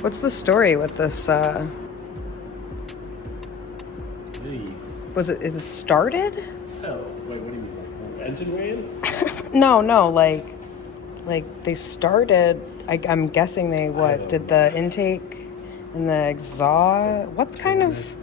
What's the story with this? Is it started? Oh, wait, what do you mean? Like, engine ran? No, like they started. I'm guessing they did the intake and the exhaust. What kind of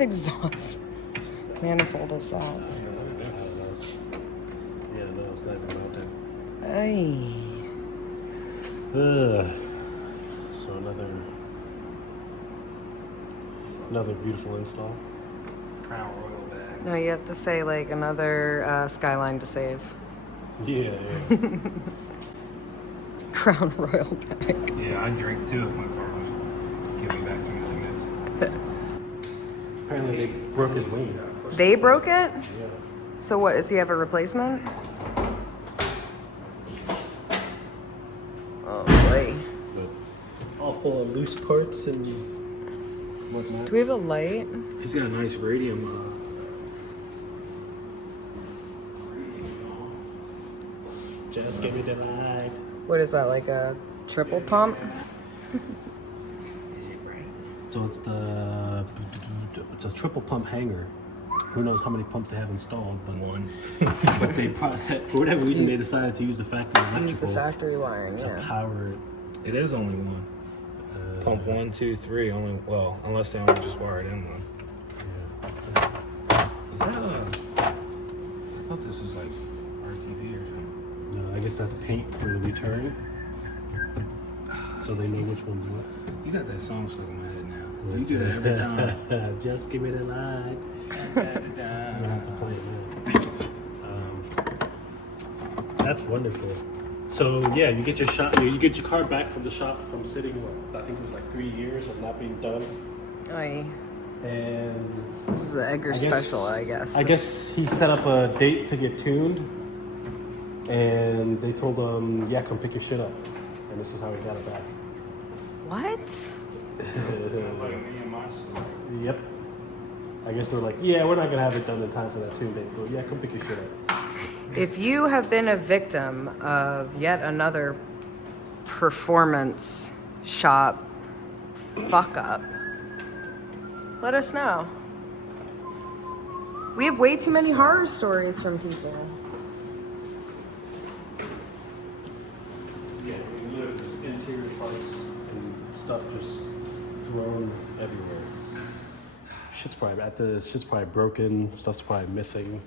exhaust manifold is that? Yeah, no, it's not even out there. Ay. So another beautiful install. Crown Royal bag. No, you have to say like another Skyline to save. Yeah. Crown Royal bag. Yeah, I drink too if my car was giving back to me like that. Apparently they broke his wing. They broke it? Yeah. So what, does he have a replacement? Oh boy. But all full of loose parts and whatnot. Do we have a light? He's got a nice radium. Just give me the light. What is that, like a triple pump? So it's a triple pump hanger. Who knows how many pumps they have installed, but One. but they probably, for whatever reason they decided to use the factory electrical Use the factory wiring, to yeah. power it. It is only one. Pump 1, 2, 3. Only unless they only just wired in one. Is that I thought this was like RTV or something. No, I guess that's paint for the return, so they know which one's what. You got that song stuck in my head now. You do that every time. Just give me the light. I'm gonna have to play it now. That's wonderful. So yeah, you get your you get your car back from the shop from sitting I think it was like 3 years of not being done. Oy. And This is the Edgar special, I guess. I guess he set up a date to get tuned, and they told him, "Yeah, come pick your shit up." And this is how he got it back. What? Sounds like me and my story. Yep. I guess they're like, "Yeah, we're not gonna have it done in time for that tune date, so yeah, come pick your shit up." If you have been a victim of yet another performance shop fuck up, let us know. We have way too many horror stories from people. Yeah, I mean, literally just interior parts and stuff just thrown everywhere. Shit's probably broken. Stuff's probably missing.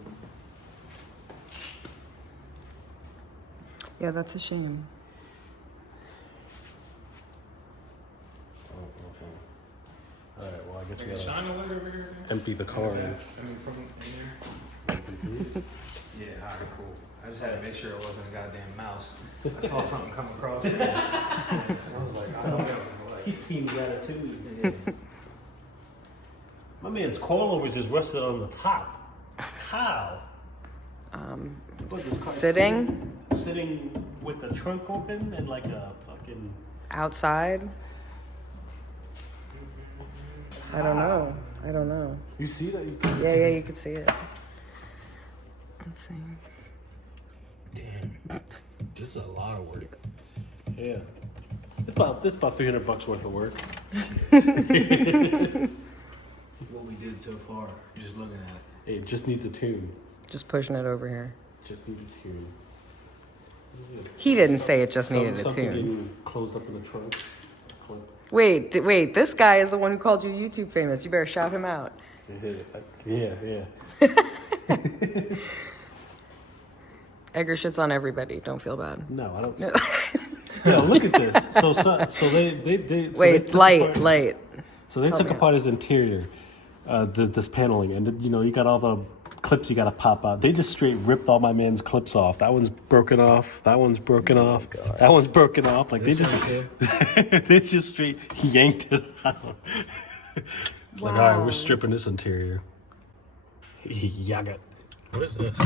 Yeah, that's a shame. Oh, okay. All right. Well, I guess we Like a gotta shine a light over here. empty the car. I mean, from in there. Yeah, alright, cool. I just had to make sure it wasn't a goddamn mouse. I saw something come across there. I was like, I don't know. He's seen Ratatouille. Yeah. My man's coilovers just rested on the top. How? What, this car sitting with the trunk open and like a fucking. Outside? I don't know. You see that? Yeah, you could see it. Let's see. Damn. This is a lot of work. Yeah. It's about $300 worth of work. What we did so far, just looking at it. It just needs a tune. Just pushing it over here. Just needs a tune. He didn't say it just needed a Something tune. getting closed up in the trunk. Wait, this guy is the one who called you YouTube famous. You better shout him out. Yeah. Edgar shits on everybody. Don't feel bad. No, I don't. No, look at this. So they Wait, light. So they took apart his interior, this paneling, and you got all the clips you got to pop out. They just straight ripped all my man's clips off. That one's broken off. That one's broken off. God. That one's broken off. Like This they just one they just straight yanked it out. It's like, all right, we're stripping this interior. Yaga. What is this?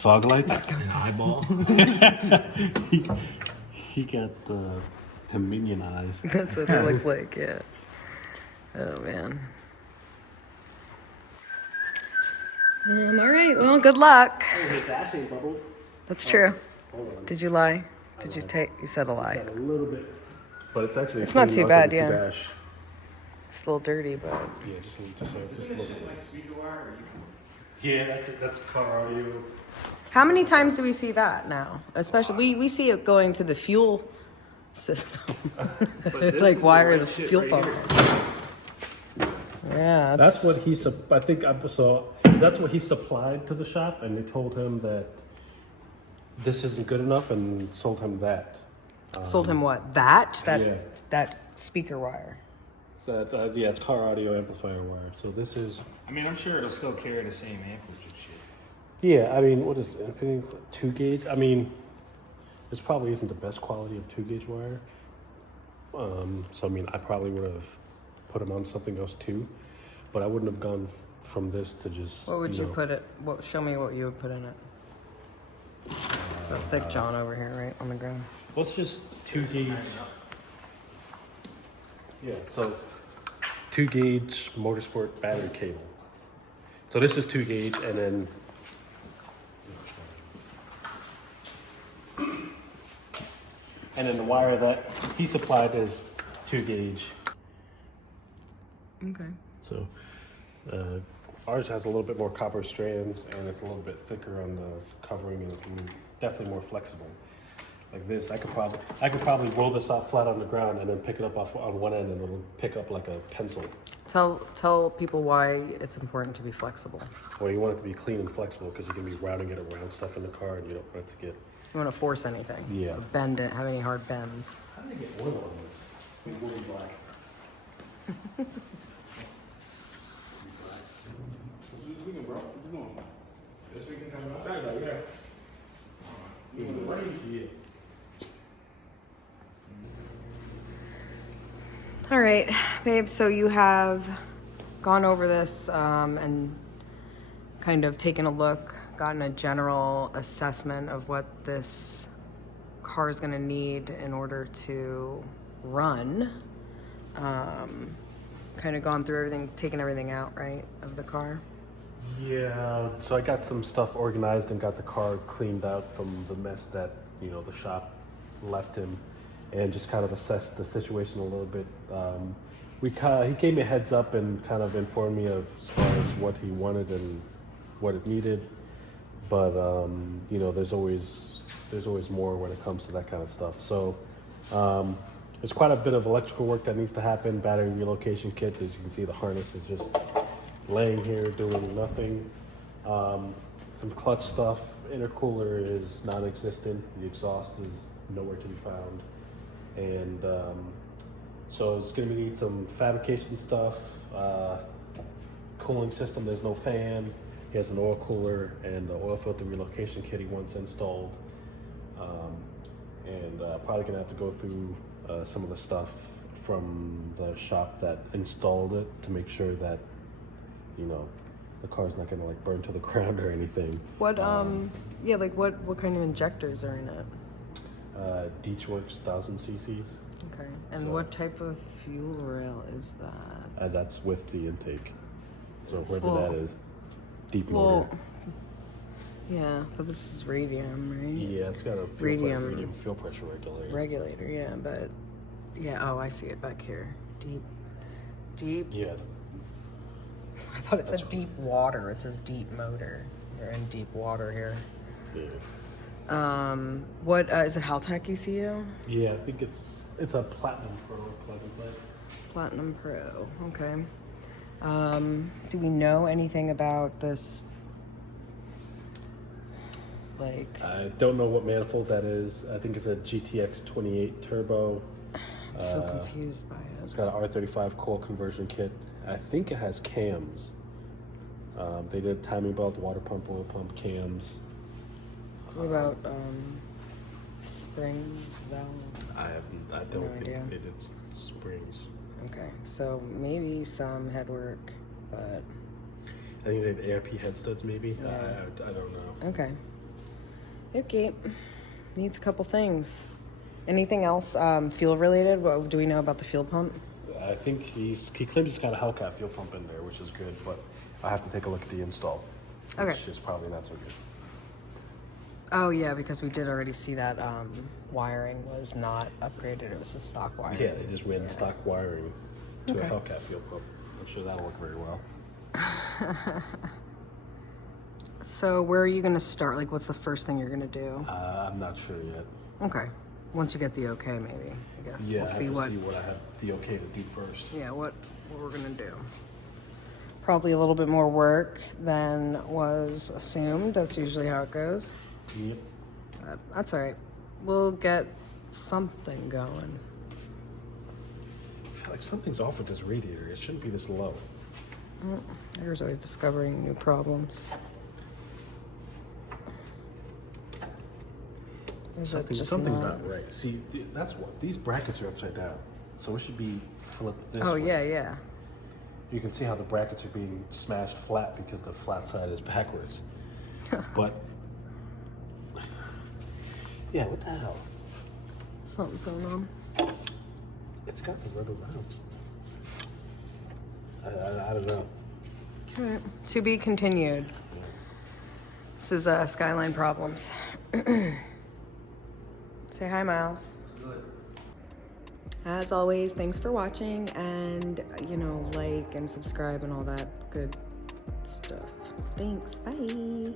Fog lights. An eyeball? he got the minion eyes. That's what it looks like, yeah. Oh, man. All right, well, good luck. That's true. Did you lie? Did you take? You said a lie. A little bit, but it's actually It's not clean, too bad, nothing too yeah. bash. It's a little dirty, but Yeah, just a little bit. Like speaker wire, or Yeah, that's car audio. how many times do we see that now? Especially we see it going to the fuel system, like wire the fuel pump. Yeah, That's what he. I think so. That's what he supplied to the shop, and they told him that this isn't good enough, and sold him that. Sold him what? That Yeah. that speaker wire. That yeah, it's car audio amplifier wire. So this is. I mean, I'm sure it'll still carry the same amperage and shit. Yeah, I mean, what is Infinity 2 gauge? I mean, this probably isn't the best quality of 2 gauge wire. So I mean, I probably would have put them on something else too, but I wouldn't have gone from this to just. What would you know, put it? What? Show me what you would put in it. The thick John over here, right on the ground. Let's just 2 gauge. Yeah, so 2 gauge motorsport battery cable. So this is 2 gauge, and then. And then the wire that he supplied is 2 gauge. Okay. So ours has a little bit more copper strands, and it's a little bit thicker on the covering, and it's definitely more flexible. Like this, I could probably roll this out flat on the ground and then pick it up off on one end, and it'll pick up like a pencil. Tell people why it's important to be flexible. Well, you want it to be clean and flexible because you're gonna be routing it around stuff in the car, and you don't want it to get. You want to force anything. Yeah. Or bend it. Have any hard bends. How did they get oil on this? Really black. This weekend, bro. What you doing? This weekend coming up? Saturday, yeah. All right, babe. So you have gone over this and kind of taken a look, gotten a general assessment of what this car is going to need in order to run. Kind of gone through everything, taken everything out, right, of the car. Yeah, so I got some stuff organized and got the car cleaned out from the mess that, the shop left him, and just kind of assessed the situation a little bit. He gave me a heads up and kind of informed me of as far as what he wanted and what it needed. But, there's always more when it comes to that kind of stuff. So there's quite a bit of electrical work that needs to happen, battery relocation kit. As you can see, the harness is just laying here doing nothing. Some clutch stuff. Intercooler is non-existent. The exhaust is nowhere to be found. And so it's going to need some fabrication stuff. Cooling system, there's no fan. He has an oil cooler and the oil filter relocation kit he wants installed. And probably going to have to go through some of the stuff from the shop that installed it to make sure that the car's not gonna burn to the ground or anything. What what kind of injectors are in it? Deechworks 1000 cc's. Okay. And So- what type of fuel rail is that? That's with the intake. So Yes, whether well- that is deep Well, motor. yeah, but this is radium, right? Yeah, it's got a Radium. fuel pressure regulator. Regulator, yeah, but oh, I see it back here. Deep. Yeah. I thought it said deep water. It says deep motor. You're in deep water here. Yeah. What is it? Haltech ECU? Yeah, I think it's a Platinum Pro plug and play. Platinum Pro. Okay. Do we know anything about this? I don't know what manifold that is. I think it's a GTX 28 turbo. I'm so confused by it. It's got an R35 coil conversion kit. I think it has cams. They did timing belt, water pump, oil pump, cams. What about springs, valves? I don't No think idea. they did springs. Okay, so maybe some headwork, but I think they had ARP head studs maybe. Yeah. I don't know. okay. Okay, needs a couple things. Anything else fuel related? What do we know about the fuel pump? I think he claims it's got a Hellcat fuel pump in there, which is good, but I have to take a look at the install. Okay. Which is probably not so good. Oh yeah, because we did already see that wiring was not upgraded. It was a stock wiring. Yeah, they just ran the stock wiring to Okay. a Hellcat fuel pump. I'm sure that'll work very well. So where are you gonna start? Like, what's the first thing you're gonna do? I'm not sure yet. Okay. Once you get the okay, maybe. I guess Yeah, we'll I see have what. to see what I have the okay to do first. Yeah, what we're gonna do. Probably a little bit more work than was assumed. That's usually how it goes. Yep. That's all right. We'll get something going. I feel like something's off with this radiator. It shouldn't be this low. Edgar's always discovering new problems. Is it just Something's not right. See, that's what these brackets are upside down, so it should be flipped this Oh way. yeah. You can see how the brackets are being smashed flat because the flat side is backwards. But yeah, what the hell? Something's going on. It's got the rubber rounds. I don't know. All right. To be continued. This is Skyline problems. Say hi, Miles. Good. As always, thanks for watching, and like and subscribe and all that good stuff. Thanks. Bye.